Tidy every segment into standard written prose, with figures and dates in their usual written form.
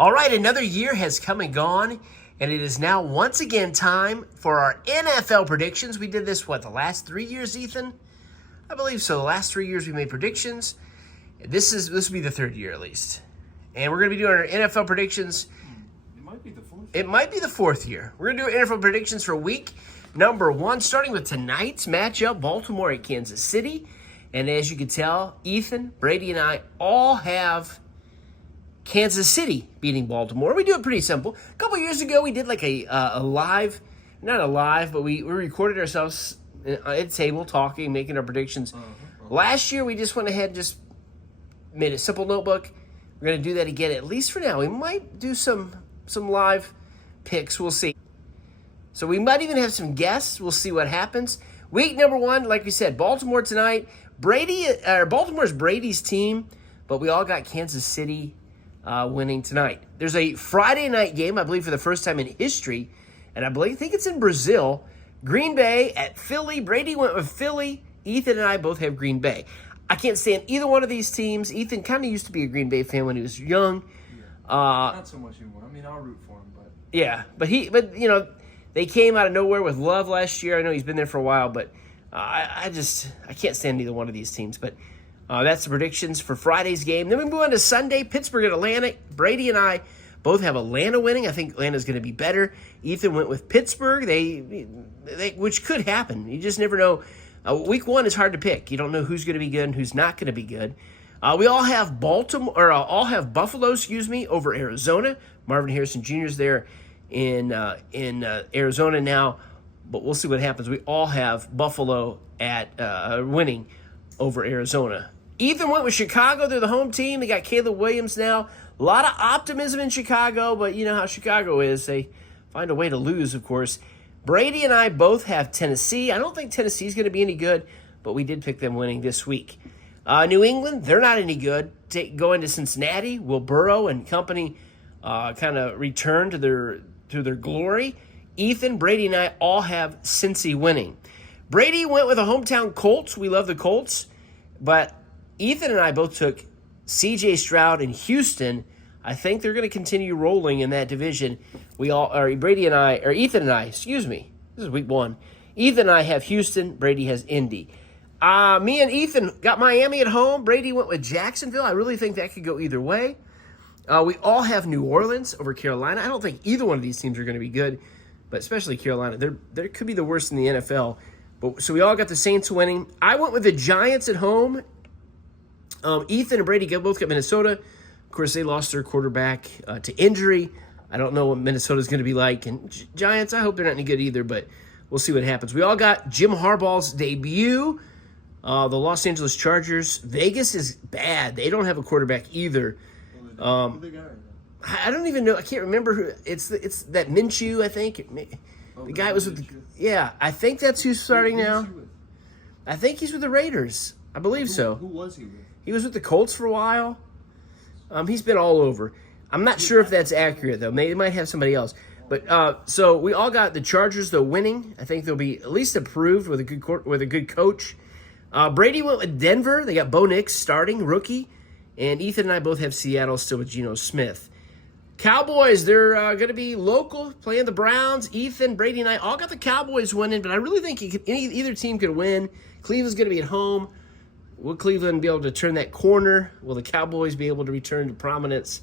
All right, another year has come and gone, and it is now once again time for our NFL predictions. We did this, the last 3 years, Ethan? I believe so. The last 3 years we made predictions. This will be the third year at least. And we're going to be doing our NFL predictions. It might be the fourth. It might be the fourth year. We're going to do NFL predictions for week number 1, starting with tonight's matchup, Baltimore at Kansas City. And as you can tell, Ethan, Brady, and I all have Kansas City beating Baltimore. We do it pretty simple. A couple years ago, we did like a live, not a live, but we recorded ourselves at a table talking, making our predictions. Last year, we just went ahead and just made a simple notebook. We're going to do that again, at least for now. We might do some live picks. We'll see. So we might even have some guests. We'll see what happens. Week number 1, like we said, Baltimore tonight. Baltimore's Brady's team, but we all got Kansas City winning tonight. There's a Friday night game, I believe, for the first time in history, and I think it's in Brazil. Green Bay at Philly. Brady went with Philly. Ethan and I both have Green Bay. I can't stand either one of these teams. Ethan kind of used to be a Green Bay fan when he was young. Not so much anymore. I mean, I'll root for him, but yeah, but you know, they came out of nowhere with Love last year. I know he's been there for a while, but I can't stand either one of these teams. But that's the predictions for Friday's game. Then we move on to Sunday, Pittsburgh at Atlanta. Brady and I both have Atlanta winning. I think Atlanta's going to be better. Ethan went with Pittsburgh, which could happen. You just never know. Week 1 is hard to pick. You don't know who's going to be good and who's not going to be good. We all have Buffalo, over Arizona. Marvin Harrison Jr. is there in Arizona now, but we'll see what happens. We all have Buffalo at winning over Arizona. Ethan went with Chicago. They're the home team. They got Caleb Williams now. A lot of optimism in Chicago, but you know how Chicago is. They find a way to lose, of course. Brady and I both have Tennessee. I don't think Tennessee's going to be any good, but we did pick them winning this week. New England, they're not any good. Going to Cincinnati, Will Burrow and company kind of return to their glory. Ethan, Brady, and I all have Cincy winning. Brady went with the hometown Colts. We love the Colts. But Ethan and I both took C.J. Stroud in Houston. I think they're going to continue rolling in that division. Ethan and I, this is week 1. Ethan and I have Houston. Brady has Indy. Me and Ethan got Miami at home. Brady went with Jacksonville. I really think that could go either way. We all have New Orleans over Carolina. I don't think either one of these teams are going to be good, but especially Carolina. They could be the worst in the NFL. So we all got the Saints winning. I went with the Giants at home. Ethan and Brady both got Minnesota. Of course, they lost their quarterback to injury. I don't know what Minnesota's going to be like. And Giants, I hope they're not any good either, but we'll see what happens. We all got Jim Harbaugh's debut. The Los Angeles Chargers. Vegas is bad. They don't have a quarterback either. I don't even know. I can't remember who. It's that Minshew, I think. The guy was with I think that's who's starting now. I think he's with the Raiders. I believe so. Who was he with? He was with the Colts for a while. He's been all over. I'm not sure if that's accurate, though. They might have somebody else. But so we all got the Chargers, though, winning. I think they'll be at least approved with a good coach. Brady went with Denver. They got Bo Nix starting, rookie. And Ethan and I both have Seattle still with Geno Smith. Cowboys, they're going to be local, playing the Browns. Ethan, Brady, and I all got the Cowboys winning, but I really think either team could win. Cleveland's going to be at home. Will Cleveland be able to turn that corner? Will the Cowboys be able to return to prominence?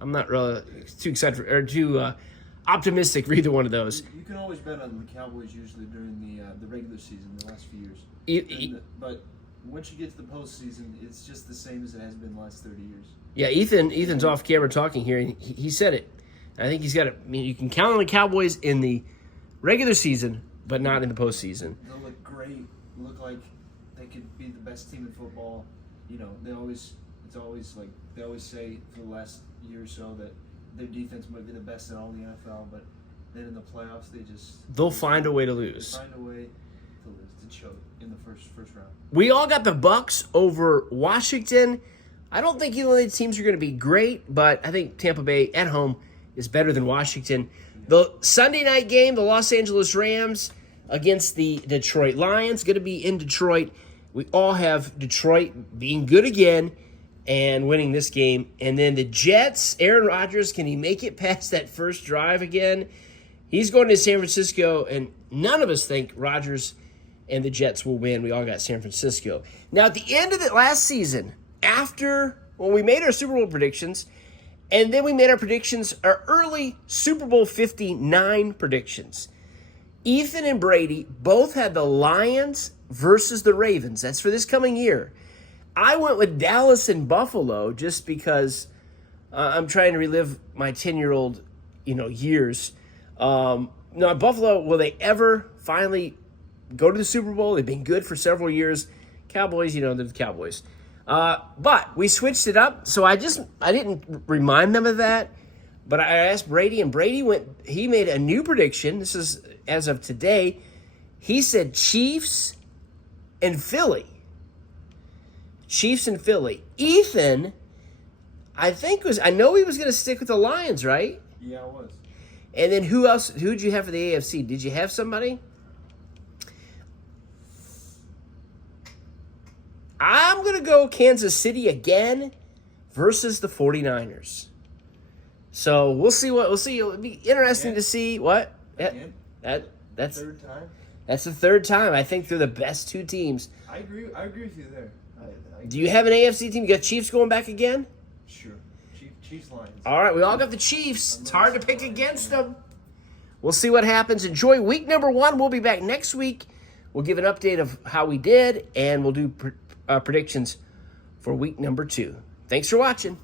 I'm not really too excited or too optimistic for either one of those. You can always bet on the Cowboys usually during the regular season the last few years. But once you get to the postseason, it's just the same as it has been the last 30 years. Yeah, Ethan's off camera talking here, and he said it. I think he's got it. I mean, you can count on the Cowboys in the regular season, but not in the postseason. They'll look great. Look like they could be the best team in football. You know, they always say for the last year or so that their defense might be the best in all the NFL, but then in the playoffs they'll find a way to lose. They find a way to lose, to choke in the first round. We all got the Bucks over Washington. I don't think either of the teams are going to be great, but I think Tampa Bay at home is better than Washington. The Sunday night game, the Los Angeles Rams against the Detroit Lions, going to be in Detroit. We all have Detroit being good again. and winning this game. And then the Jets, Aaron Rodgers, can he make it past that first drive again? He's going to San Francisco, and none of us think Rodgers and the Jets will win. We all got San Francisco. Now, at the end of the last season, when we made our Super Bowl predictions, and then we made our early Super Bowl 59 predictions, Ethan and Brady both had the Lions versus the Ravens. That's for this coming year. I went with Dallas and Buffalo just because I'm trying to relive my 10-year-old, years. Now, Buffalo, will they ever finally go to the Super Bowl? They've been good for several years. Cowboys, they're the Cowboys. But we switched it up, so I didn't remind them of that. But I asked Brady, and he made a new prediction. This is as of today. He said Chiefs and Philly. Chiefs and Philly. Ethan, I know he was going to stick with the Lions, right? Yeah, I was. And then who else? Who did you have for the AFC? Did you have somebody? I'm going to go Kansas City again versus the 49ers. So we'll see. It'll be interesting to see what. That's Third time. That's the third time. I think they're the best two teams. I agree with you there. Do you have an AFC team? You got Chiefs going back again? Sure. Chiefs Lions. All right, we all got the Chiefs. It's hard to pick against them. We'll see what happens. Enjoy week number 1. We'll be back next week. We'll give an update of how we did, and we'll do predictions for week number 2. Thanks for watching.